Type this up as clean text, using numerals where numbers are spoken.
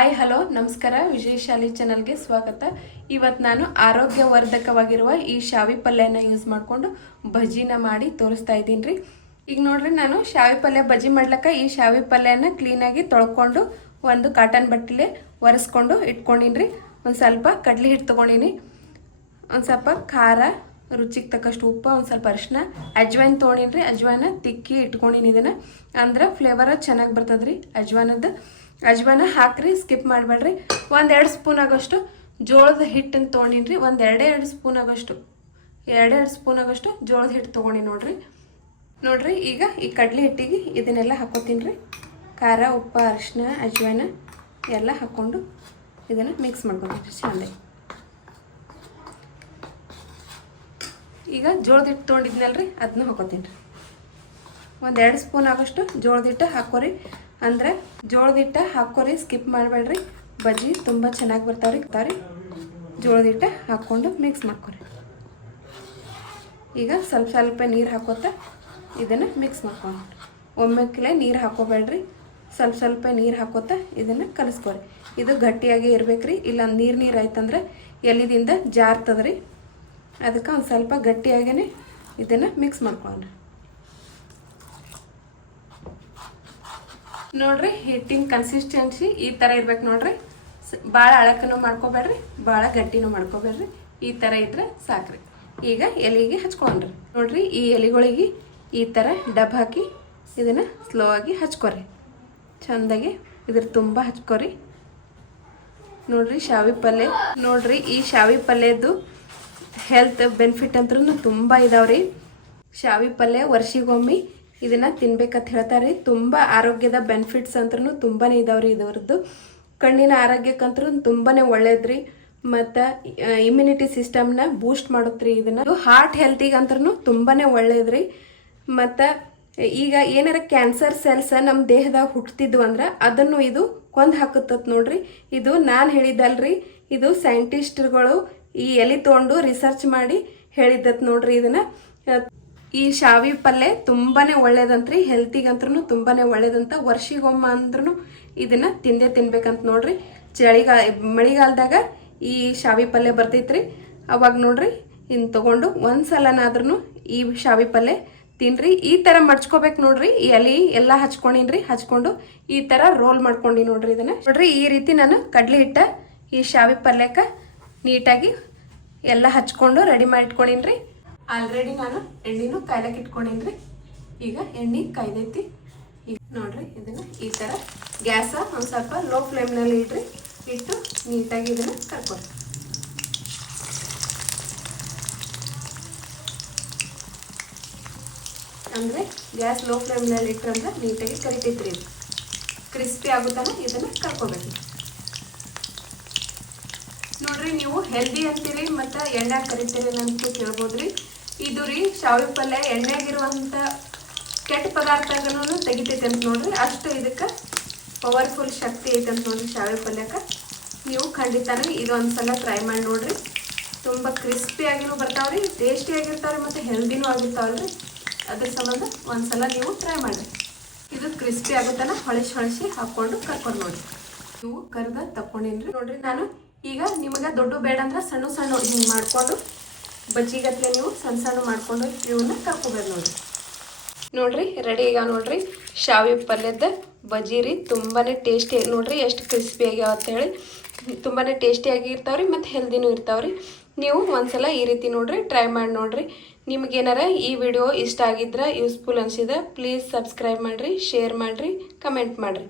Hi hello ನಮಸ್ಕಾರ ವಿಜಯಶಾಲಿ ಚಾನಲ್ಗೆ ಸ್ವಾಗತ. ಇವತ್ತು ನಾನು ಆರೋಗ್ಯವರ್ಧಕವಾಗಿರುವ ಈ ಶಾವಿ ಪಲ್ಯನ ಯೂಸ್ ಮಾಡಿಕೊಂಡು ಬಜ್ಜಿನ ಮಾಡಿ ತೋರಿಸ್ತಾ ಇದ್ದೀನಿ ರೀ. ಈಗ ನೋಡ್ರಿ, ನಾನು ಶಾವಿ ಪಲ್ಯ ಬಜ್ಜಿ ಮಾಡ್ಲಿಕ್ಕೆ ಈ ಶಾವಿ ಪಲ್ಯನ ಕ್ಲೀನಾಗಿ ತೊಳ್ಕೊಂಡು ಒಂದು ಕಾಟನ್ ಬಟ್ಟಲೆ ಒರೆಸ್ಕೊಂಡು ಇಟ್ಕೊಂಡಿನಿ ರೀ. ಒಂದು ಸ್ವಲ್ಪ ಕಡ್ಲಿ ಹಿಟ್ಟು ತೊಗೊಂಡಿನಿ, ಒಂದು ಸ್ವಲ್ಪ ಖಾರ, ರುಚಿಗೆ ತಕ್ಕಷ್ಟು ಉಪ್ಪು, ಒಂದು ಸ್ವಲ್ಪ ಅರಿಶಿನ, ಅಜ್ವಾइन ತೊಗೊಂಡಿನಿ ರೀ. ಅಜ್ವಾನ ತಿಕ್ಕಿ ಇಟ್ಕೊಂಡಿನಿ. ಇದನ್ನು ಅಂದ್ರೆ ಫ್ಲೇವರ್ ಚೆನ್ನಾಗಿ ಬರ್ತದೆ ರೀ. ಅಜ್ವಾನ ಹಾಕ್ರಿ, ಸ್ಕಿಪ್ ಮಾಡಬೇಡ್ರಿ. ಒಂದೆರಡು ಸ್ಪೂನ್ ಆಗೋಷ್ಟು ಜೋಳದ ಹಿಟ್ಟನ್ನು ತೊಗೊಂಡಿನಿ ರೀ. ಎರಡು ಸ್ಪೂನ್ ಆಗೋಷ್ಟು ಜೋಳದ ಹಿಟ್ಟು ತೊಗೊಂಡಿ ನೋಡ್ರಿ. ಈಗ ಈ ಕಡ್ಲಿ ಹಿಟ್ಟಿಗೆ ಇದನ್ನೆಲ್ಲ ಹಾಕೋತೀನಿ ರೀ. ಖಾರ, ಉಪ್ಪು, ಅರಿಶಿನ, ಅಜ್ವಾನ ಎಲ್ಲ ಹಾಕ್ಕೊಂಡು ಇದನ್ನು ಮಿಕ್ಸ್ ಮಾಡ್ಕೊತೀನಿ ಚಂದ. ಈಗ ಜೋಳದ ಹಿಟ್ಟು ತೊಗೊಂಡಿದ್ನಲ್ರಿ, ಅದನ್ನ ಹಾಕೋತೀನಿ ರೀ. ಒಂದೆರಡು ಸ್ಪೂನ್ ಆಗೋಷ್ಟು ಜೋಳದ ಹಿಟ್ಟು ಹಾಕೋರಿ. ಅಂದರೆ ಜೋಳದ ಹಿಟ್ಟು ಹಾಕೋರಿ, ಸ್ಕಿಪ್ ಮಾಡಬೇಡ್ರಿ. ಬಜ್ಜಿ ತುಂಬ ಚೆನ್ನಾಗಿ ಬರ್ತಾವ್ರಿ. ಜೋಳದ ಹಿಟ್ಟು ಹಾಕ್ಕೊಂಡು ಮಿಕ್ಸ್ ಮಾಡ್ಕೊರಿ. ಈಗ ಸ್ವಲ್ಪ ನೀರು ಹಾಕೋತಾ ಇದನ್ನು ಮಿಕ್ಸ್ ಮಾಡ್ಕೊಂಡು, ಒಮ್ಮೆಕ್ಲೆ ನೀರು ಹಾಕೋಬೇಡ್ರಿ. ಸ್ವಲ್ಪ ನೀರು ಹಾಕೋತಾ ಇದನ್ನು ಕಲಿಸ್ಕೊರಿ. ಇದು ಗಟ್ಟಿಯಾಗಿ ಇರ್ಬೇಕ್ರಿ. ಇಲ್ಲ ನೀರು ಆಯ್ತಂದ್ರೆ ಎಲ್ಲಿದಿಂದ ಜಾರ್ತದ್ರಿ. ಅದಕ್ಕೆ ಒಂದು ಸ್ವಲ್ಪ ಗಟ್ಟಿಯಾಗೇ ಇದನ್ನು ಮಿಕ್ಸ್ ಮಾಡ್ಕೊಳ್ಳೋಣ ನೋಡ್ರಿ. ಹಿಟ್ಟಿನ ಕನ್ಸಿಸ್ಟೆನ್ಸಿ ಈ ಥರ ಇರ್ಬೇಕು ನೋಡ್ರಿ. ಭಾಳ ಅಳಕನೂ ಮಾಡ್ಕೋಬೇಡ್ರಿ, ಭಾಳ ಗಟ್ಟಿನೂ ಮಾಡ್ಕೋಬೇಡ್ರಿ. ಈ ಥರ ಇದ್ರೆ ಸಾಕ್ರಿ. ಈಗ ಎಲೆಗೆ ಹಚ್ಕೊಂಡ್ರಿ ನೋಡ್ರಿ. ಈ ಎಲೆಗಳಿಗೆ ಈ ಥರ ಡಬ್ ಹಾಕಿ ಇದನ್ನು ಸ್ಲೋ ಆಗಿ ಹಚ್ಕೊರಿ. ಚೆಂದಾಗಿ ಇದ್ರ ತುಂಬ ಹಚ್ಕೊರಿ ನೋಡ್ರಿ. ಶಾವಿ ಪಲ್ಯ ನೋಡ್ರಿ, ಈ ಶಾವಿ ಪಲ್ಯದ್ದು ಹೆಲ್ತ್ ಬೆನಿಫಿಟ್ ಅಂತೂ ತುಂಬ ಇದಾವ್ರಿ. ಶಾವಿ ಪಲ್ಯ ವರ್ಷಿಗೊಮ್ಮೆ ಇದನ್ನು ತಿನ್ಬೇಕಂತ ಹೇಳ್ತಾರೆ. ತುಂಬ ಆರೋಗ್ಯದ ಬೆನಿಫಿಟ್ಸ್ ಅಂತೂ ತುಂಬಾ ಇದಾವ್ರಿ. ಇದರದ್ದು ಕಣ್ಣಿನ ಆರೋಗ್ಯಕ್ಕಂತೂ ತುಂಬಾ ಒಳ್ಳೇದ್ರಿ. ಮತ್ತು ಇಮ್ಯುನಿಟಿ ಸಿಸ್ಟಮ್ನ ಬೂಸ್ಟ್ ಮಾಡುತ್ರಿ. ಇದನ್ನು ಹಾರ್ಟ್ ಹೆಲ್ತಿಗಂತೂ ತುಂಬಾ ಒಳ್ಳೇದ್ರಿ. ಮತ್ತು ಈಗ ಏನಾರ ಕ್ಯಾನ್ಸರ್ ಸೆಲ್ಸ್ ನಮ್ಮ ದೇಹದಾಗ ಹುಟ್ಟುತ್ತಿದ್ವು ಅಂದ್ರೆ ಅದನ್ನು ಇದು ಕೊಂದು ಹಾಕುತ್ತತ್ ನೋಡ್ರಿ. ಇದು ನಾನು ಹೇಳಿದ್ದಲ್ರಿ, ಇದು ಸೈಂಟಿಸ್ಟ್ಗಳು ಈ ಎಲೆ ತೊಗೊಂಡು ರಿಸರ್ಚ್ ಮಾಡಿ ಹೇಳಿದ್ದತ್ ನೋಡ್ರಿ. ಇದನ್ನ ಈ ಶಾವಿ ಪಲ್ಯ ತುಂಬಾನೇ ಒಳ್ಳೇದಂತ್ರಿ. ಹೆಲ್ತಿಗಂತೂ ತುಂಬಾನೇ ಒಳ್ಳೇದಂತ. ವರ್ಷಿಗೊಮ್ಮ ಅಂದ್ರೂ ಇದನ್ನ ತಿನ್ಬೇಕಂತ ನೋಡ್ರಿ. ಮಳೆಗಾಲದಾಗ ಈ ಶಾವಿ ಪಲ್ಯ ಬರ್ತೈತ್ರಿ. ಅವಾಗ ನೋಡ್ರಿ ಇನ್ನು ತಗೊಂಡು ಒಂದ್ಸಲನಾದ್ರೂ ಈ ಶಾವಿ ಪಲ್ಯ ತಿನ್ರಿ. ಈ ಥರ ಮಡ್ಚ್ಕೋಬೇಕು ನೋಡ್ರಿ. ಈ ಎಲೆ ಎಲ್ಲ ಹಚ್ಕೊಂಡು ಈ ಥರ ರೋಲ್ ಮಾಡ್ಕೊಂಡು ನೋಡ್ರಿ. ಇದನ್ನ ನೋಡ್ರಿ, ಈ ರೀತಿ ನಾನು ಕಡ್ಲಿ ಹಿಟ್ಟ ಈ ಶಾವಿ ಪಲ್ಯಕ್ಕೆ ನೀಟಾಗಿ ಎಲ್ಲ ಹಚ್ಕೊಂಡು ರೆಡಿ ಮಾಡಿ ಇಟ್ಕೊಂಡಿನ್ರಿ. ಆಲ್ರೆಡಿ ನಾನು ಎಣ್ಣೆನೂ ಕಾಯ್ಲಕ್ಕೆ ಇಟ್ಕೊಂಡಿನ್ರಿ. ಈಗ ಎಣ್ಣೆ ಕಾಯ್ದೈತಿ. ಈಗ ನೋಡ್ರಿ, ಇದನ್ನು ಈ ಥರ ಗ್ಯಾಸ ಒಂದು ಸ್ವಲ್ಪ ಲೋ ಫ್ಲೇಮ್ನಲ್ಲಿ ಇಟ್ಟು ನೀಟಾಗಿ ಇದನ್ನು ಕರ್ಕೊಳ್ಳಿ. ಅಂದರೆ ಗ್ಯಾಸ್ ಲೋ ಫ್ಲೇಮ್ನಲ್ಲಿ ಇಟ್ಟಂದ್ರೆ ನೀಟಾಗಿ ಕರಿತೈತ್ರಿ. ಇದು ಕ್ರಿಸ್ಪಿ ಆಗುತ್ತಾನ ಇದನ್ನು ಕರ್ಕೋಬೇಕು ನೋಡ್ರಿ. ನೀವು ಹೆಲ್ದಿ ಅಂತೀರಿ ಮತ್ತು ಎಣ್ಣೆ ಕರಿತೀರಿ ಅಂತ ಕೇಳ್ಬೋದ್ರಿ. ಇದು ರೀ ಶಾವಿ ಪಲ್ಯ ಎಣ್ಣೆಗಿರುವಂಥ ಕೆಟ್ಟ ಪದಾರ್ಥಗಳನ್ನು ತೆಗಿತೈತೆ ಅಂತ ನೋಡ್ರಿ. ಅಷ್ಟು ಇದಕ್ಕೆ ಪವರ್ಫುಲ್ ಶಕ್ತಿ ಐತೆ ಅಂತ ನೋಡ್ರಿ ಶಾವಿ ಪಲ್ಯಕ್ಕೆ. ನೀವು ಖಂಡಿತನೂ ಇದು ಒಂದ್ಸಲ ಟ್ರೈ ಮಾಡಿ ನೋಡ್ರಿ. ತುಂಬ ಕ್ರಿಸ್ಪಿಯಾಗಿನೂ ಬರ್ತಾವ್ರಿ, ಟೇಸ್ಟಿಯಾಗಿರ್ತಾವ್ರಿ ಮತ್ತು ಹೆಲ್ದಿನೂ ಆಗಿರ್ತಾವಲ್ರಿ. ಅದ್ರ ಸಂಬಂಧ ಒಂದ್ಸಲ ನೀವು ಟ್ರೈ ಮಾಡಿರಿ. ಇದು ಕ್ರಿಸ್ಪಿ ಆಗುತ್ತಾನ ಹೊಳಸಿ ಹಾಕ್ಕೊಂಡು ಕರ್ಕೊಂಡು ನೋಡ್ರಿ. ನೀವು ಕರ್ದ ತಗೊಂಡಿನ್ರಿ ನೋಡ್ರಿ. ನಾನು ಈಗ ನಿಮಗೆ ದೊಡ್ಡ ಬೇಡ ಅಂದ್ರೆ ಸಣ್ಣ ಹಿಂಗೆ ಮಾಡಿಕೊಂಡು ಬಜ್ಜಿಗತ್ಲೆ ನೀವು ಸಣ್ಣ ಮಾಡ್ಕೊಂಡು ಇವನ್ನ ಕರ್ಕೋಬೇಕು ನೋಡ್ರಿ. ರೆಡಿ ಈಗ ನೋಡ್ರಿ ಶಾವಿ ಪಲ್ಯದ ಬಜ್ಜಿ ರೀ. ತುಂಬಾ ಟೇಸ್ಟಿ ನೋಡ್ರಿ, ಎಷ್ಟು ಕ್ರಿಸ್ಪಿ ಆಗ್ಯಾವ ಅಂತ ಹೇಳಿ. ತುಂಬಾ ಟೇಸ್ಟಿಯಾಗಿ ಇರ್ತಾವ್ರಿ ಮತ್ತು ಹೆಲ್ದಿನೂ ಇರ್ತಾವ್ರಿ. ನೀವು ಒಂದ್ಸಲ ಈ ರೀತಿ ನೋಡ್ರಿ, ಟ್ರೈ ಮಾಡಿ ನೋಡ್ರಿ. ನಿಮಗೇನಾರ ಈ ವಿಡಿಯೋ ಇಷ್ಟ ಆಗಿದ್ರೆ, ಯೂಸ್ಫುಲ್ ಅನಿಸಿದ್ರೆ ಪ್ಲೀಸ್ ಸಬ್ಸ್ಕ್ರೈಬ್ ಮಾಡಿರಿ, ಶೇರ್ ಮಾಡಿರಿ, ಕಮೆಂಟ್ ಮಾಡಿರಿ.